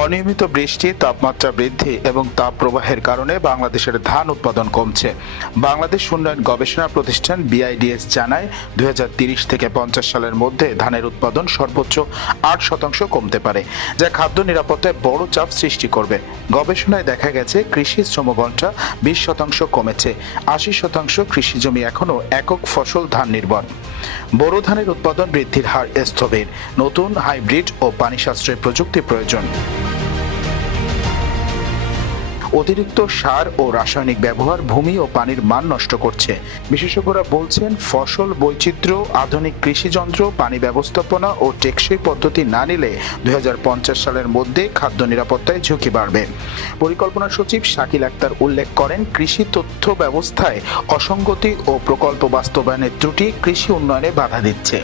অনিয়মিত বৃষ্টি, তাপমাত্রা বৃদ্ধি এবং তাপ প্রবাহের কারণে বাংলাদেশের ধান উৎপাদন কমছে। বাংলাদেশ উন্নয়ন গবেষণা প্রতিষ্ঠান বিআইডিএস জানায় 2030 থেকে 50 সালের মধ্যে ধানের উৎপাদন সর্বোচ্চ 8% কমতে পারে, যা খাদ্য নিরাপত্তায় বড় চাপ সৃষ্টি করবে। গবেষণায় দেখা গেছে কৃষি শ্রমঘণ্টা 20% কমেছে, 80% কৃষি জমি এখনও একক ফসল ধান নির্ভর। বোরো ধানের উৎপাদন বৃদ্ধির হার স্থবির, নতুন হাইব্রিড ও পানি সাশ্রয়ী প্রযুক্তি প্রয়োজন। অতিরিক্ত সার ও রাসায়নিক ব্যবহার ভূমি ও পানির মান নষ্ট করছে। বিশেষজ্ঞরা বলছেন, ফসল বৈচিত্র্য, আধুনিক কৃষিযন্ত্র, পানি ব্যবস্থাপনা ও টেকসই পদ্ধতি না নিলে 2050 সালের মধ্যে খাদ্য নিরাপত্তায় ঝুঁকি বাড়বে। পরিকল্পনা সচিব শাকিল আক্তার উল্লেখ করেন, কৃষি তথ্য ব্যবস্থায় অসঙ্গতি ও প্রকল্প বাস্তবায়নের ত্রুটি কৃষি উন্নয়নে বাধা দিচ্ছে।